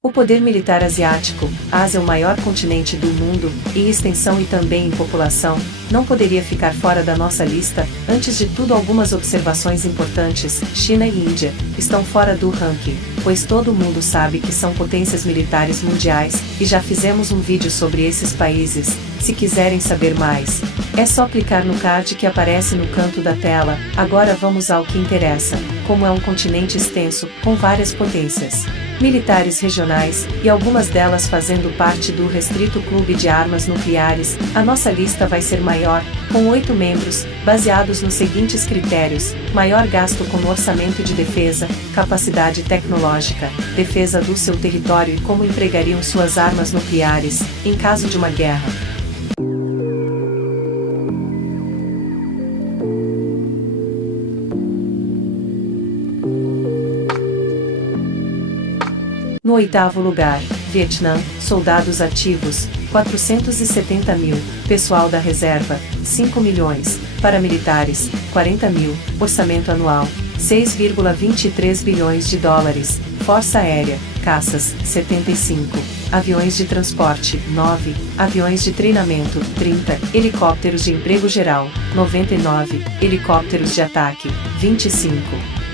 O poder militar asiático, a Ásia é o maior continente do mundo, em extensão e também em população, não poderia ficar fora da nossa lista. Antes de tudo, algumas observações importantes: China e Índia estão fora do ranking, pois todo mundo sabe que são potências militares mundiais, e já fizemos um vídeo sobre esses países. Se quiserem saber mais, é só clicar no card que aparece no canto da tela. Agora vamos ao que interessa. Como é um continente extenso, com várias potências militares regionais, e algumas delas fazendo parte do restrito clube de armas nucleares, a nossa lista vai ser maior, com 8 membros, baseados nos seguintes critérios: maior gasto com orçamento de defesa, capacidade tecnológica, defesa do seu território e como empregariam suas armas nucleares, em caso de uma guerra. No 8º lugar, Vietnã, soldados ativos, 470 mil, pessoal da reserva, 5 milhões, paramilitares, 40 mil, orçamento anual, 6,23 bilhões de dólares, força aérea, caças, 75, aviões de transporte, 9, aviões de treinamento, 30, helicópteros de emprego geral, 99, helicópteros de ataque, 25,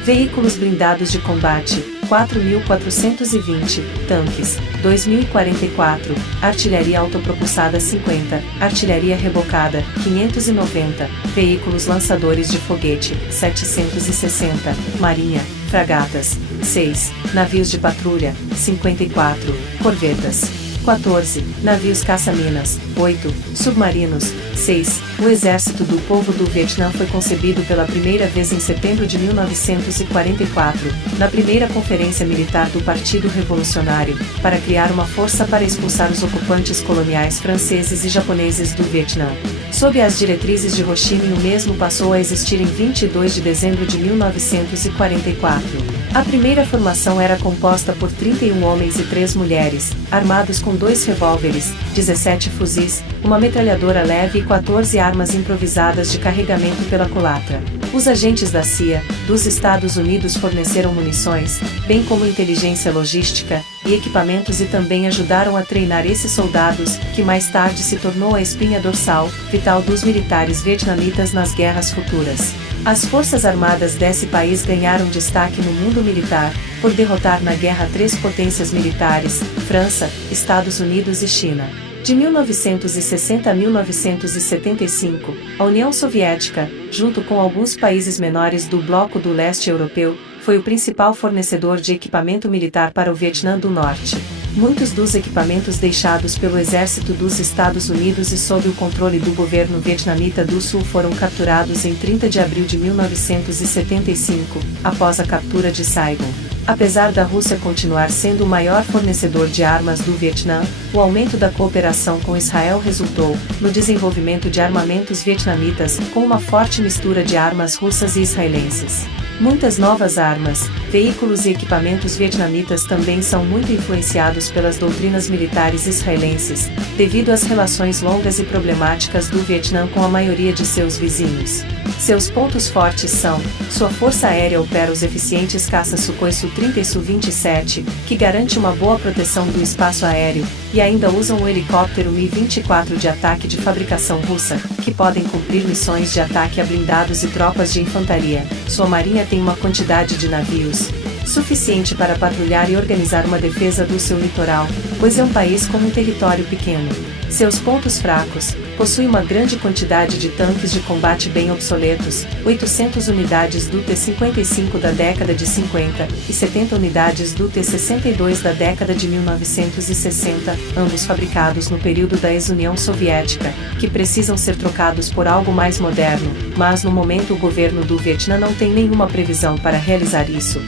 veículos blindados de combate, 4.420, tanques, 2.044, artilharia autopropulsada 50, artilharia rebocada, 590, veículos lançadores de foguete, 760, marinha, fragatas, 6, navios de patrulha, 54, corvetas, 14, navios caça-minas, 8, submarinos, 6. O Exército do Povo do Vietnã foi concebido pela primeira vez em setembro de 1944, na primeira Conferência Militar do Partido Revolucionário, para criar uma força para expulsar os ocupantes coloniais franceses e japoneses do Vietnã. Sob as diretrizes de Ho Chi Minh, o mesmo passou a existir em 22 de dezembro de 1944. A primeira formação era composta por 31 homens e 3 mulheres, armados com 2 revólveres, 17 fuzis, uma metralhadora leve e 14 armas improvisadas de carregamento pela culatra. Os agentes da CIA, dos Estados Unidos forneceram munições, bem como inteligência logística e equipamentos, e também ajudaram a treinar esses soldados, que mais tarde se tornou a espinha dorsal, vital dos militares vietnamitas nas guerras futuras. As forças armadas desse país ganharam destaque no mundo militar, por derrotar na guerra 3 potências militares: França, Estados Unidos e China. De 1960 a 1975, a União Soviética, junto com alguns países menores do Bloco do Leste Europeu, foi o principal fornecedor de equipamento militar para o Vietnã do Norte. Muitos dos equipamentos deixados pelo exército dos Estados Unidos e sob o controle do governo vietnamita do Sul foram capturados em 30 de abril de 1975, após a captura de Saigon. Apesar da Rússia continuar sendo o maior fornecedor de armas do Vietnã, o aumento da cooperação com Israel resultou no desenvolvimento de armamentos vietnamitas, com uma forte mistura de armas russas e israelenses. Muitas novas armas, veículos e equipamentos vietnamitas também são muito influenciados pelas doutrinas militares israelenses, devido às relações longas e problemáticas do Vietnã com a maioria de seus vizinhos. Seus pontos fortes são: sua força aérea opera os eficientes caças Sukhoi Su-30 e Su-27, que garante uma boa proteção do espaço aéreo, e ainda usam o helicóptero Mi-24 de ataque de fabricação russa, que podem cumprir missões de ataque a blindados e tropas de infantaria. Sua marinha tem uma quantidade de navios suficiente para patrulhar e organizar uma defesa do seu litoral, pois é um país com um território pequeno. Seus pontos fracos: possui uma grande quantidade de tanques de combate bem obsoletos, 800 unidades do T-55 da década de 50 e 70 unidades do T-62 da década de 1960, ambos fabricados no período da ex-União Soviética, que precisam ser trocados por algo mais moderno, mas no momento o governo do Vietnã não tem nenhuma previsão para realizar isso.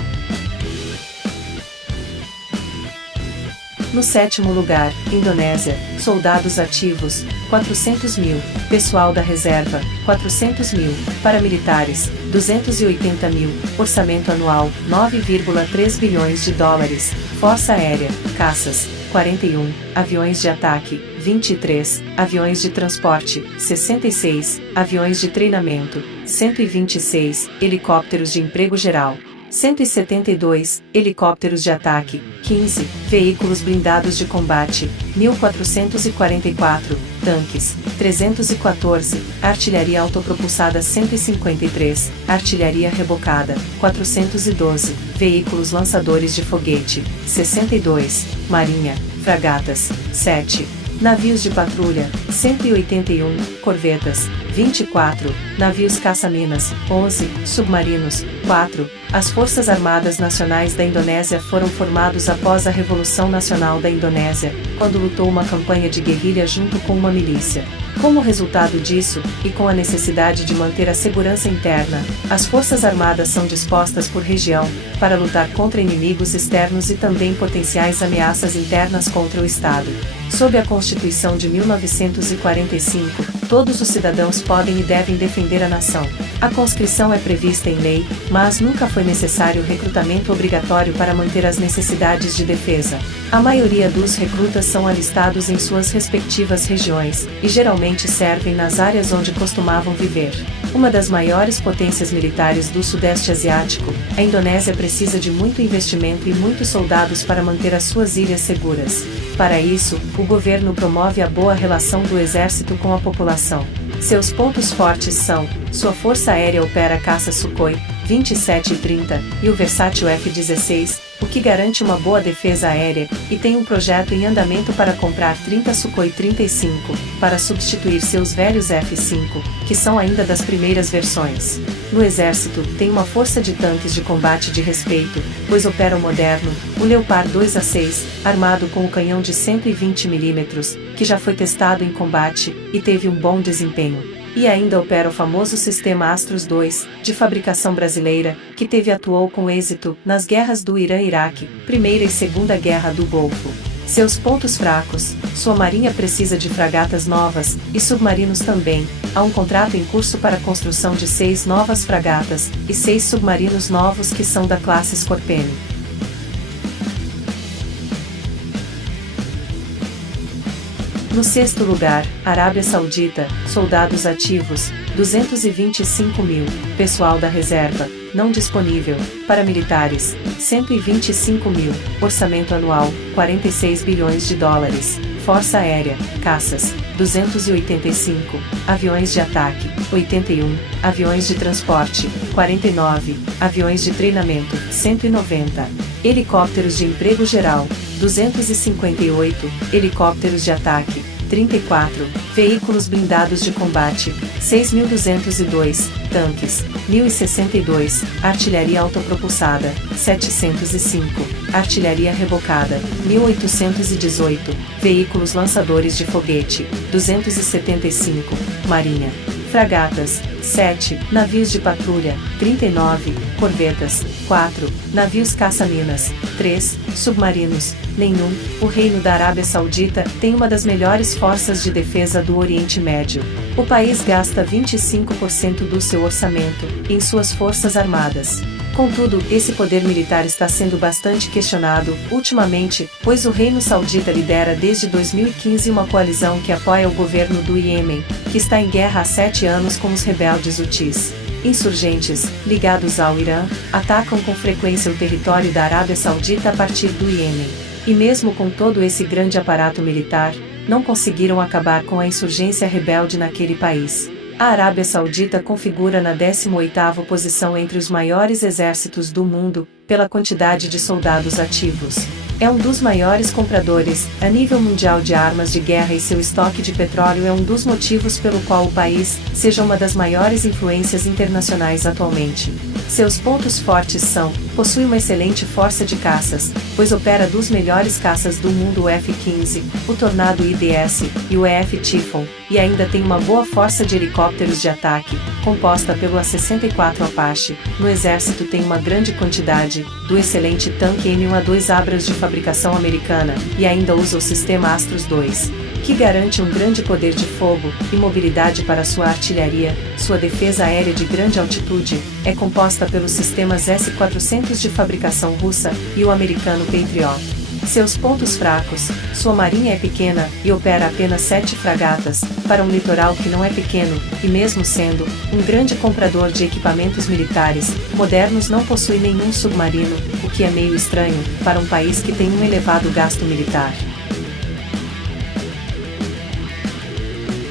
No 7º lugar, Indonésia, soldados ativos, 400 mil, pessoal da reserva, 400 mil, paramilitares, 280 mil, orçamento anual, 9,3 bilhões de dólares, força aérea, caças, 41, aviões de ataque, 23, aviões de transporte, 66, aviões de treinamento, 126, helicópteros de emprego geral, 172, helicópteros de ataque, 15, veículos blindados de combate, 1444, tanques, 314, artilharia autopropulsada 153, artilharia rebocada, 412, veículos lançadores de foguete, 62, marinha, fragatas, 7, navios de patrulha, 181, corvetas, 24, navios caça-minas, 11, submarinos, 4. As Forças Armadas Nacionais da Indonésia foram formados após a Revolução Nacional da Indonésia, quando lutou uma campanha de guerrilha junto com uma milícia. Como resultado disso, e com a necessidade de manter a segurança interna, as Forças Armadas são dispostas por região, para lutar contra inimigos externos e também potenciais ameaças internas contra o Estado. Sob a Constituição de 1945, todos os cidadãos podem e devem defender a nação. A conscrição é prevista em lei, mas nunca foi necessário recrutamento obrigatório para manter as necessidades de defesa. A maioria dos recrutas são alistados em suas respectivas regiões, e geralmente servem nas áreas onde costumavam viver. Uma das maiores potências militares do Sudeste Asiático, a Indonésia precisa de muito investimento e muitos soldados para manter as suas ilhas seguras. Para isso, o governo promove a boa relação do exército com a população. Seus pontos fortes são: sua força aérea opera caça Sukhoi 27 e 30 e o versátil F-16, o que garante uma boa defesa aérea, e tem um projeto em andamento para comprar 30 Sukhoi 35, para substituir seus velhos F-5, que são ainda das primeiras versões. No exército, tem uma força de tanques de combate de respeito, pois opera o moderno, o Leopard 2A6, armado com o canhão de 120 mm, que já foi testado em combate, e teve um bom desempenho. E ainda opera o famoso sistema Astros II, de fabricação brasileira, que atuou com êxito nas guerras do Irã-Iraque, Primeira e Segunda Guerra do Golfo. Seus pontos fracos: sua marinha precisa de fragatas novas, e submarinos também. Há um contrato em curso para a construção de 6 novas fragatas, e 6 submarinos novos que são da classe Scorpene. No sexto lugar, Arábia Saudita, soldados ativos, 225 mil, pessoal da reserva, não disponível, paramilitares, 125 mil, orçamento anual, 46 bilhões de dólares, força aérea, caças, 285, aviões de ataque, 81, aviões de transporte, 49, aviões de treinamento, 190, helicópteros de emprego geral, 258, helicópteros de ataque, 34, veículos blindados de combate, 6.202, tanques, 1.062, artilharia autopropulsada, 705, artilharia rebocada, 1.818, veículos lançadores de foguete, 275, marinha, fragatas, 7, navios de patrulha, 39, corvetas, 4, navios caça-minas, 3, submarinos, nenhum. O Reino da Arábia Saudita tem uma das melhores forças de defesa do Oriente Médio. O país gasta 25% do seu orçamento em suas forças armadas. Contudo, esse poder militar está sendo bastante questionado, ultimamente, pois o Reino Saudita lidera desde 2015 uma coalizão que apoia o governo do Iêmen, que está em guerra há 7 anos com os rebeldes Houthis. Insurgentes, ligados ao Irã, atacam com frequência o território da Arábia Saudita a partir do Iêmen. E mesmo com todo esse grande aparato militar, não conseguiram acabar com a insurgência rebelde naquele país. A Arábia Saudita configura na 18ª posição entre os maiores exércitos do mundo, pela quantidade de soldados ativos. É um dos maiores compradores, a nível mundial, de armas de guerra, e seu estoque de petróleo é um dos motivos pelo qual o país seja uma das maiores influências internacionais atualmente. Seus pontos fortes são: possui uma excelente força de caças, pois opera dos melhores caças do mundo, o F-15, o Tornado IDS e o EF-Typhoon, e ainda tem uma boa força de helicópteros de ataque, composta pelo A-64 Apache. No exército tem uma grande quantidade do excelente tanque M1A2 Abrams de fabricação americana, e ainda usa o sistema Astros II, que garante um grande poder de fogo e mobilidade para sua artilharia. Sua defesa aérea de grande altitude é composta pelos sistemas S-400 de fabricação russa e o americano Patriot. Seus pontos fracos: sua marinha é pequena, e opera apenas 7 fragatas, para um litoral que não é pequeno, e mesmo sendo um grande comprador de equipamentos militares modernos não possui nenhum submarino, o que é meio estranho, para um país que tem um elevado gasto militar.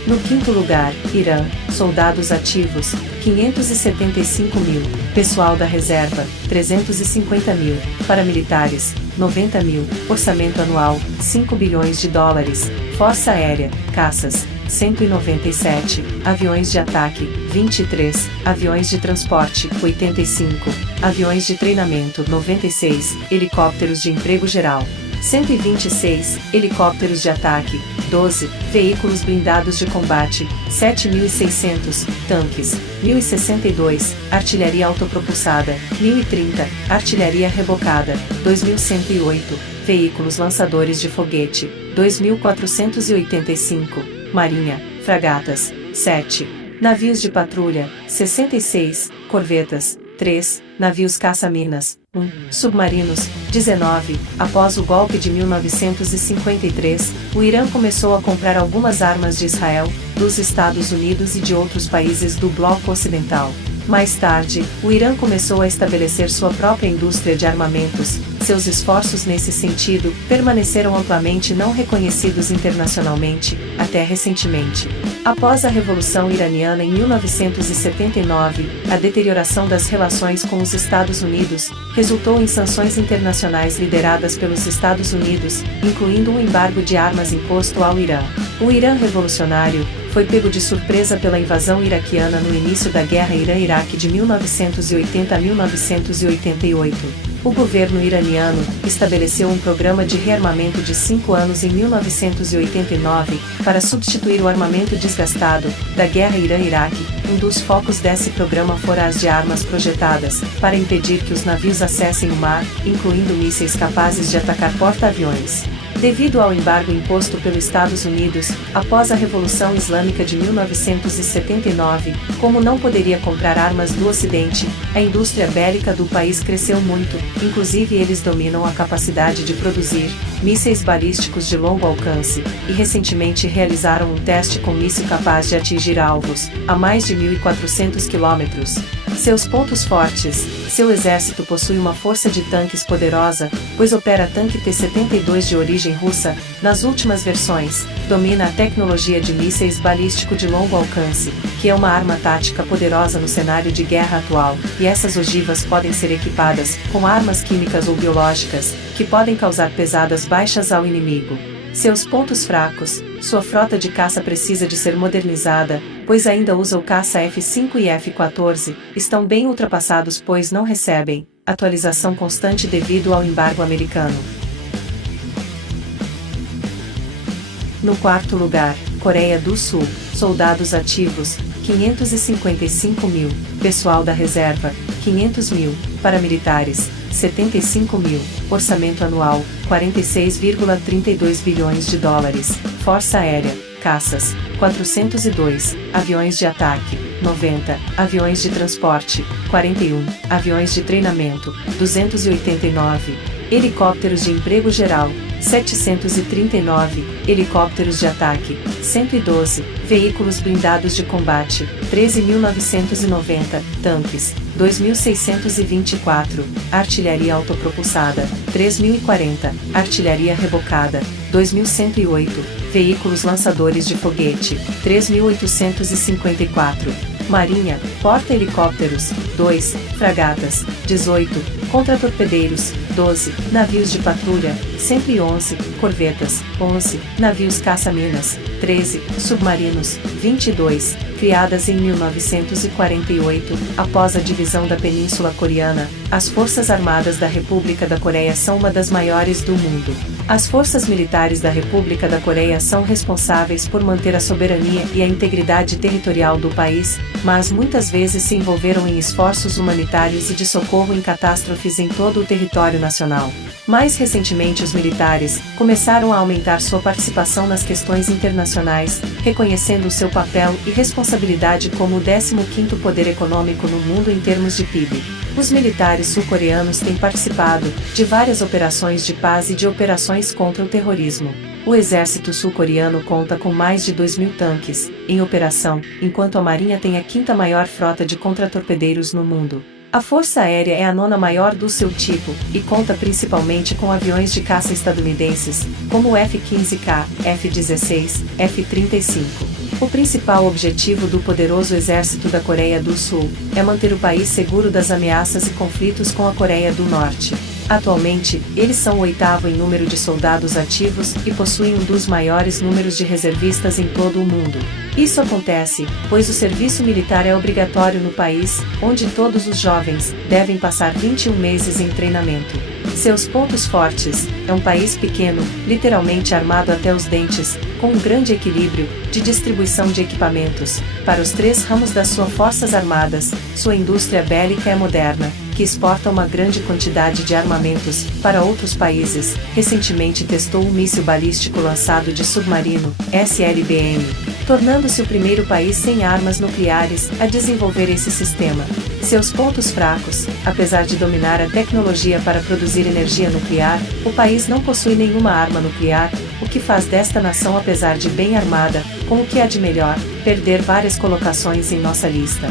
No quinto lugar, Irã, soldados ativos, 575 mil, pessoal da reserva, 350 mil, paramilitares, 90 mil, orçamento anual, 5 bilhões de dólares, força aérea, caças, 197, aviões de ataque, 23, aviões de transporte, 85, aviões de treinamento, 96, helicópteros de emprego geral, 126, helicópteros de ataque, 12, veículos blindados de combate, 7.600, tanques, 1.062, artilharia autopropulsada, 1.030, artilharia rebocada, 2.108, veículos lançadores de foguete, 2.485, marinha, fragatas, 7, navios de patrulha, 66, corvetas, 3, navios caça-minas, 1, submarinos, 19. Após o golpe de 1953, o Irã começou a comprar algumas armas de Israel, dos Estados Unidos e de outros países do bloco ocidental. Mais tarde, o Irã começou a estabelecer sua própria indústria de armamentos. Seus esforços nesse sentido permaneceram amplamente não reconhecidos internacionalmente, até recentemente. Após a Revolução Iraniana em 1979, a deterioração das relações com os Estados Unidos resultou em sanções internacionais lideradas pelos Estados Unidos, incluindo um embargo de armas imposto ao Irã. O Irã revolucionário foi pego de surpresa pela invasão iraquiana no início da Guerra Irã-Iraque de 1980 a 1988. O governo iraniano estabeleceu um programa de rearmamento de 5 anos em 1989, para substituir o armamento desgastado da Guerra Irã-Iraque. Um dos focos desse programa fora as de armas projetadas para impedir que os navios acessem o mar, incluindo mísseis capazes de atacar porta-aviões. Devido ao embargo imposto pelos Estados Unidos, após a Revolução Islâmica de 1979, como não poderia comprar armas do Ocidente, a indústria bélica do país cresceu muito, inclusive eles dominam a capacidade de produzir mísseis balísticos de longo alcance, e recentemente realizaram um teste com míssil capaz de atingir alvos a mais de 1.400 quilômetros. Seus pontos fortes: seu exército possui uma força de tanques poderosa, pois opera tanque T-72 de origem russa. Nas últimas versões, domina a tecnologia de mísseis balístico de longo alcance, que é uma arma tática poderosa no cenário de guerra atual, e essas ogivas podem ser equipadas com armas químicas ou biológicas, que podem causar pesadas baixas ao inimigo. Seus pontos fracos: sua frota de caça precisa de ser modernizada, pois ainda usa o caça F-5 e F-14, estão bem ultrapassados pois não recebem atualização constante devido ao embargo americano. No quarto lugar, Coreia do Sul, soldados ativos, 555 mil, pessoal da reserva, 500 mil, paramilitares, 75 mil, orçamento anual, 46,32 bilhões de dólares, força aérea, caças, 402, aviões de ataque, 90, aviões de transporte, 41, aviões de treinamento, 289, helicópteros de emprego geral, 739, helicópteros de ataque, 112, veículos blindados de combate, 13.990, tanques, 2.624, artilharia autopropulsada, 3.040, artilharia rebocada, 2.108, veículos lançadores de foguete, 3.854, marinha, porta-helicópteros, 2, fragatas, 18, contra-torpedeiros, 12, navios de patrulha, 111, corvetas, 11, navios caça-minas, 13, submarinos, 22, criadas em 1948, após a divisão da Península Coreana. As Forças Armadas da República da Coreia são uma das maiores do mundo. As forças militares da República da Coreia são responsáveis por manter a soberania e a integridade territorial do país, mas muitas vezes se envolveram em esforços humanitários e de socorro em catástrofes em todo o território nacional. Mais recentemente, os militares começaram a aumentar sua participação nas questões internacionais, reconhecendo seu papel e responsabilidade como o 15º poder econômico no mundo em termos de PIB. Os militares sul-coreanos têm participado de várias operações de paz e de operações contra o terrorismo. O exército sul-coreano conta com mais de 2.000 tanques em operação, enquanto a Marinha tem a quinta maior frota de contratorpedeiros no mundo. A Força Aérea é a nona maior do seu tipo, e conta principalmente com aviões de caça estadunidenses, como o F-15K, F-16, F-35. O principal objetivo do poderoso exército da Coreia do Sul é manter o país seguro das ameaças e conflitos com a Coreia do Norte. Atualmente, eles são o oitavo em número de soldados ativos e possuem um dos maiores números de reservistas em todo o mundo. Isso acontece, pois o serviço militar é obrigatório no país, onde todos os jovens devem passar 21 meses em treinamento. Seus pontos fortes: é um país pequeno, literalmente armado até os dentes, com um grande equilíbrio de distribuição de equipamentos para os três ramos das suas forças armadas. Sua indústria bélica é moderna, que exporta uma grande quantidade de armamentos para outros países. Recentemente testou um míssil balístico lançado de submarino, SLBM, tornando-se o primeiro país sem armas nucleares a desenvolver esse sistema. Seus pontos fracos: apesar de dominar a tecnologia para produzir energia nuclear, o país não possui nenhuma arma nuclear, o que faz desta nação, apesar de bem armada, com o que há de melhor, perder várias colocações em nossa lista.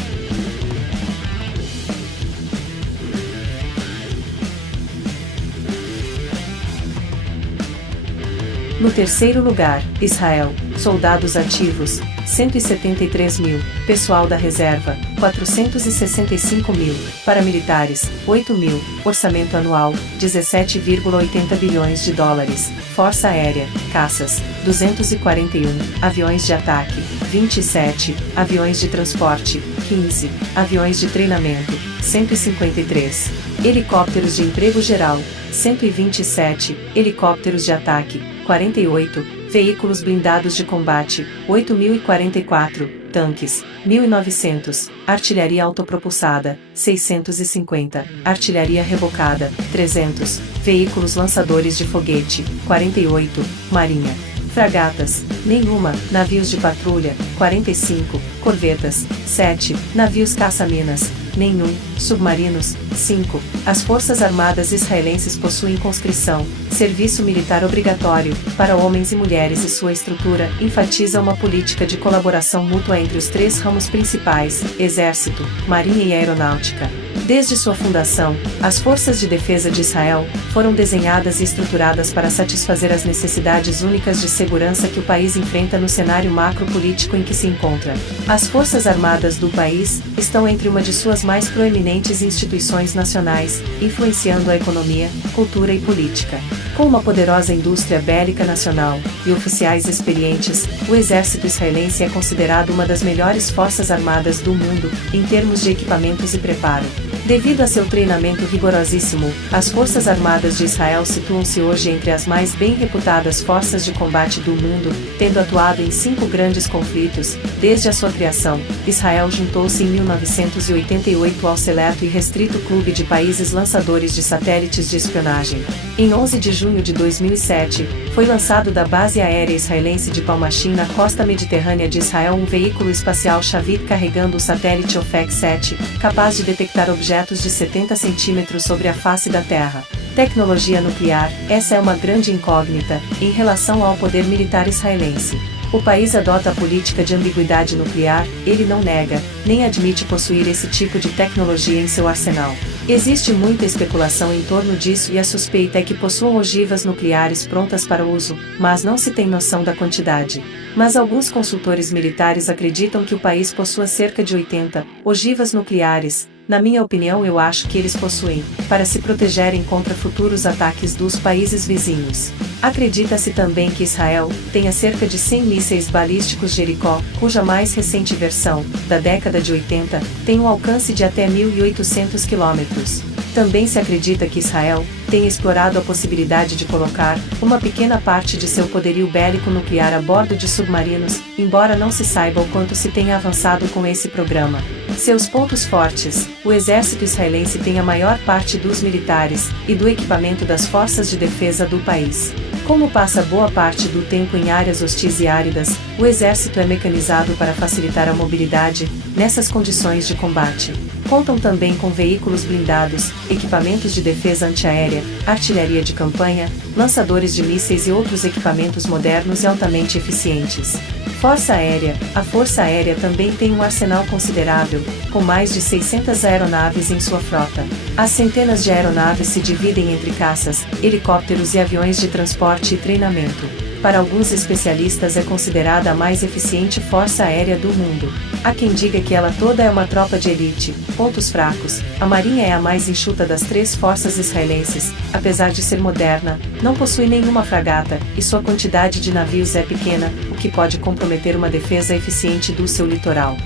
No terceiro lugar, Israel, soldados ativos, 173.000, pessoal da reserva, 465.000, paramilitares, 8.000, orçamento anual, 17,80 bilhões de dólares, força aérea, caças, 241, aviões de ataque, 27, aviões de transporte, 15, aviões de treinamento, 153, helicópteros de emprego geral, 127, helicópteros de ataque, 48, veículos blindados de combate, 8.044, tanques, 1.900, artilharia autopropulsada, 650, artilharia rebocada, 300, veículos lançadores de foguete, 48, marinha. Fragatas, nenhuma, navios de patrulha, 45, corvetas, 7, navios caça-minas, nenhum, submarinos, 5. As Forças Armadas israelenses possuem conscrição, serviço militar obrigatório, para homens e mulheres, e sua estrutura enfatiza uma política de colaboração mútua entre os três ramos principais: Exército, Marinha e Aeronáutica. Desde sua fundação, as Forças de Defesa de Israel foram desenhadas e estruturadas para satisfazer as necessidades únicas de segurança que o país enfrenta no cenário macro-político em que se encontra. As Forças Armadas do país estão entre uma de suas mais proeminentes instituições nacionais, influenciando a economia, cultura e política. Com uma poderosa indústria bélica nacional e oficiais experientes, o exército israelense é considerado uma das melhores forças armadas do mundo, em termos de equipamentos e preparo. Devido a seu treinamento rigorosíssimo, as Forças Armadas de Israel situam-se hoje entre as mais bem reputadas forças de combate do mundo, tendo atuado em 5 grandes conflitos. Desde a sua criação, Israel juntou-se em 1988 ao seleto e restrito clube de países lançadores de satélites de espionagem. Em 11 de junho de 2007, foi lançado da base aérea israelense de Palmachim, na costa mediterrânea de Israel, um veículo espacial Shavit carregando o satélite OFEC-7, capaz de detectar objetos de 70 centímetros sobre a face da Terra. Tecnologia nuclear: essa é uma grande incógnita em relação ao poder militar israelense. O país adota a política de ambiguidade nuclear, ele não nega, nem admite possuir esse tipo de tecnologia em seu arsenal. Existe muita especulação em torno disso e a suspeita é que possuam ogivas nucleares prontas para uso, mas não se tem noção da quantidade. Mas alguns consultores militares acreditam que o país possua cerca de 80 ogivas nucleares. Na minha opinião, eu acho que eles possuem, para se protegerem contra futuros ataques dos países vizinhos. Acredita-se também que Israel tenha cerca de 100 mísseis balísticos Jericó, cuja mais recente versão, da década de 80, tem um alcance de até 1.800 quilômetros. Também se acredita que Israel tenha explorado a possibilidade de colocar uma pequena parte de seu poderio bélico nuclear a bordo de submarinos, embora não se saiba o quanto se tenha avançado com esse programa. Seus pontos fortes: o exército israelense tem a maior parte dos militares e do equipamento das forças de defesa do país. Como passa boa parte do tempo em áreas hostis e áridas, o exército é mecanizado para facilitar a mobilidade nessas condições de combate. Contam também com veículos blindados, equipamentos de defesa antiaérea, artilharia de campanha, lançadores de mísseis e outros equipamentos modernos e altamente eficientes. Força Aérea. A Força Aérea também tem um arsenal considerável, com mais de 600 aeronaves em sua frota. As centenas de aeronaves se dividem entre caças, helicópteros e aviões de transporte e treinamento. Para alguns especialistas é considerada a mais eficiente força aérea do mundo. Há quem diga que ela toda é uma tropa de elite. Pontos fracos. A Marinha é a mais enxuta das três forças israelenses, apesar de ser moderna, não possui nenhuma fragata, e sua quantidade de navios é pequena, o que pode comprometer uma defesa eficiente do seu litoral.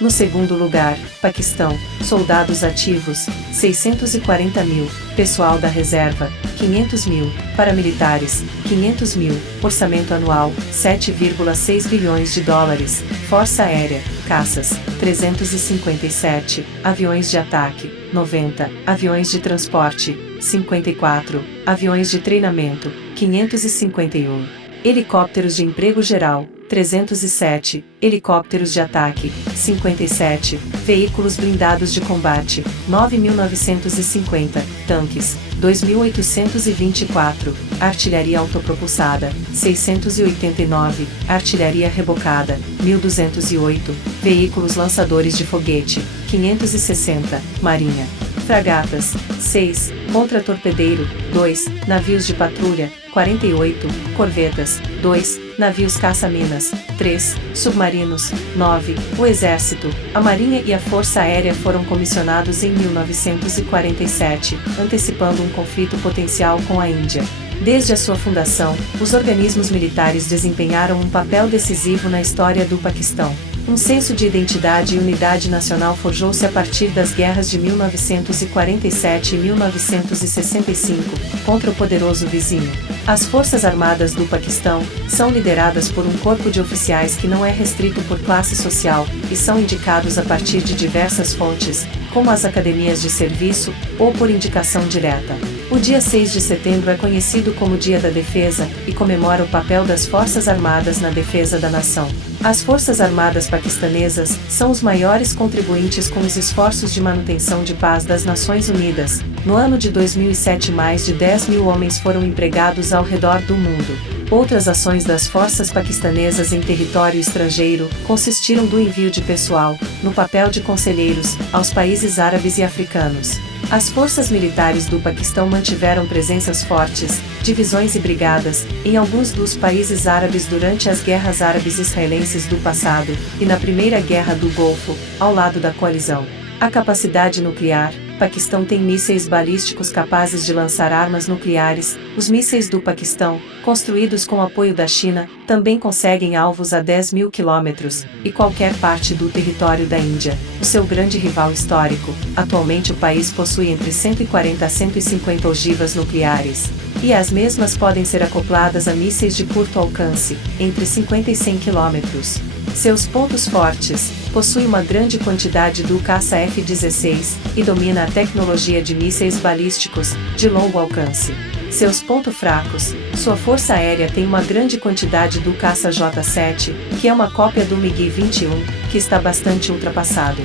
No segundo lugar, Paquistão, soldados ativos, 640 mil, pessoal da reserva, 500 mil, paramilitares, 500 mil, orçamento anual, 7,6 bilhões de dólares, força aérea, caças, 357, aviões de ataque, 90, aviões de transporte, 54, aviões de treinamento, 551, helicópteros de emprego geral, 307, helicópteros de ataque, 57, veículos blindados de combate, 9.950, tanques, 2.824, artilharia autopropulsada, 689, artilharia rebocada, 1.208, veículos lançadores de foguete, 560, marinha. Fragatas, 6, contra-torpedeiro, 2, navios de patrulha, 48, corvetas, 2, navios caça-minas, 3, submarinos, 9, o Exército, a Marinha e a Força Aérea foram comissionados em 1947, antecipando um conflito potencial com a Índia. Desde a sua fundação, os organismos militares desempenharam um papel decisivo na história do Paquistão. Um senso de identidade e unidade nacional forjou-se a partir das guerras de 1947 e 1965, contra o poderoso vizinho. As Forças Armadas do Paquistão são lideradas por um corpo de oficiais que não é restrito por classe social, e são indicados a partir de diversas fontes, como as academias de serviço, ou por indicação direta. O dia 6 de setembro é conhecido como Dia da Defesa, e comemora o papel das Forças Armadas na defesa da nação. As Forças Armadas paquistanesas são os maiores contribuintes com os esforços de manutenção de paz das Nações Unidas. No ano de 2007, mais de 10 mil homens foram empregados ao redor do mundo. Outras ações das forças paquistanesas em território estrangeiro consistiram do envio de pessoal, no papel de conselheiros, aos países árabes e africanos. As forças militares do Paquistão mantiveram presenças fortes, divisões e brigadas, em alguns dos países árabes durante as guerras árabes-israelenses do passado, e na Primeira Guerra do Golfo, ao lado da coalizão. A capacidade nuclear. Paquistão tem mísseis balísticos capazes de lançar armas nucleares. Os mísseis do Paquistão, construídos com apoio da China, também conseguem alvos a 10 mil quilômetros, e qualquer parte do território da Índia, o seu grande rival histórico. Atualmente o país possui entre 140 a 150 ogivas nucleares, e as mesmas podem ser acopladas a mísseis de curto alcance, entre 50 e 100 quilômetros. Seus pontos fortes: possui uma grande quantidade do caça F-16, e domina a tecnologia de mísseis balísticos, de longo alcance. Seus pontos fracos: sua força aérea tem uma grande quantidade do caça J-7, que é uma cópia do MiG-21, que está bastante ultrapassado.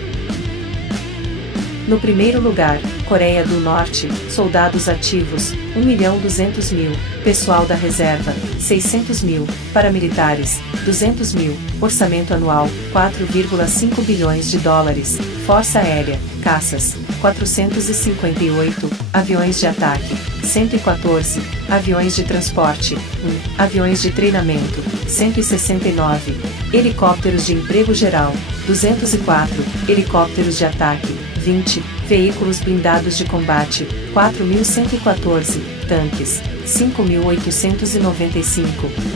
No primeiro lugar, Coreia do Norte, soldados ativos, 1.200.000, pessoal da reserva, 600 mil, paramilitares, 200 mil, orçamento anual, 4,5 bilhões de dólares, força aérea, caças, 458, aviões de ataque, 114, aviões de transporte, 1, aviões de treinamento, 169, helicópteros de emprego geral, 204, helicópteros de ataque, 20, veículos blindados de combate, 4.114, tanques, 5.895,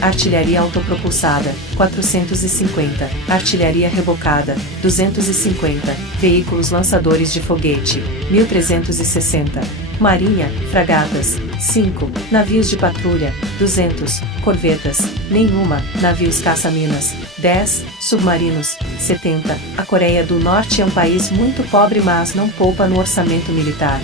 artilharia autopropulsada, 450, artilharia rebocada, 250, veículos lançadores de foguete, 1.360, marinha, fragatas, 5, navios de patrulha, 200, corvetas, nenhuma, navios caça-minas, 10, submarinos, 70. A Coreia do Norte é um país muito pobre, mas não poupa no orçamento militar.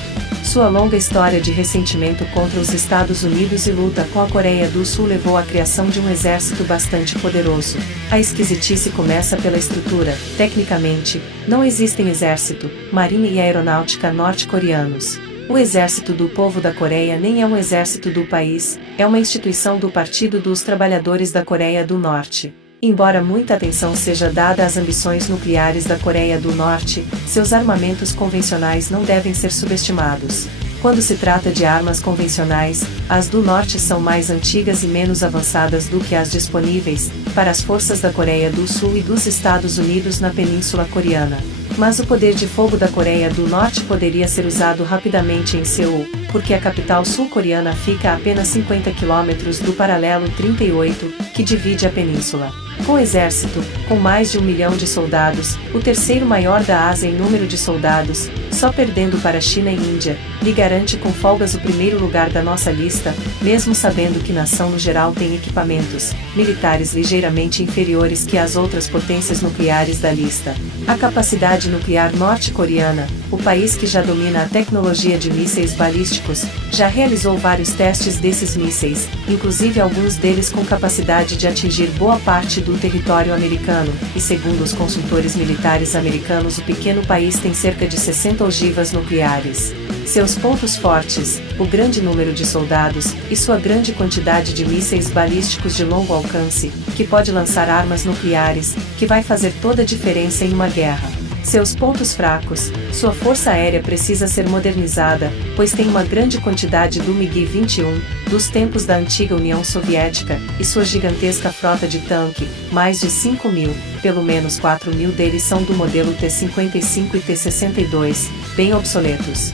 Sua longa história de ressentimento contra os Estados Unidos e luta com a Coreia do Sul levou à criação de um exército bastante poderoso. A esquisitice começa pela estrutura. Tecnicamente, não existem exército, marinha e aeronáutica norte-coreanos. O Exército do Povo da Coreia nem é um exército do país, é uma instituição do Partido dos Trabalhadores da Coreia do Norte. Embora muita atenção seja dada às ambições nucleares da Coreia do Norte, seus armamentos convencionais não devem ser subestimados. Quando se trata de armas convencionais, as do Norte são mais antigas e menos avançadas do que as disponíveis para as forças da Coreia do Sul e dos Estados Unidos na Península Coreana. Mas o poder de fogo da Coreia do Norte poderia ser usado rapidamente em Seul, porque a capital sul-coreana fica a apenas 50 quilômetros do paralelo 38, que divide a península. Com exército, com mais de 1 milhão de soldados, o terceiro maior da Ásia em número de soldados, só perdendo para China e Índia, lhe garante com folgas o primeiro lugar da nossa lista, mesmo sabendo que nação no geral tem equipamentos militares ligeiramente inferiores que as outras potências nucleares da lista. A capacidade nuclear norte-coreana, o país que já domina a tecnologia de mísseis balísticos, já realizou vários testes desses mísseis, inclusive alguns deles com capacidade de atingir boa parte do território americano, e segundo os consultores militares americanos, o pequeno país tem cerca de 60 ogivas nucleares. Seus pontos fortes, o grande número de soldados, e sua grande quantidade de mísseis balísticos de longo alcance, que pode lançar armas nucleares, que vai fazer toda a diferença em uma guerra. Seus pontos fracos, sua força aérea precisa ser modernizada, pois tem uma grande quantidade do MiG-21, dos tempos da antiga União Soviética, e sua gigantesca frota de tanque, mais de 5.000, pelo menos 4.000 deles são do modelo T-55 e T-62, bem obsoletos.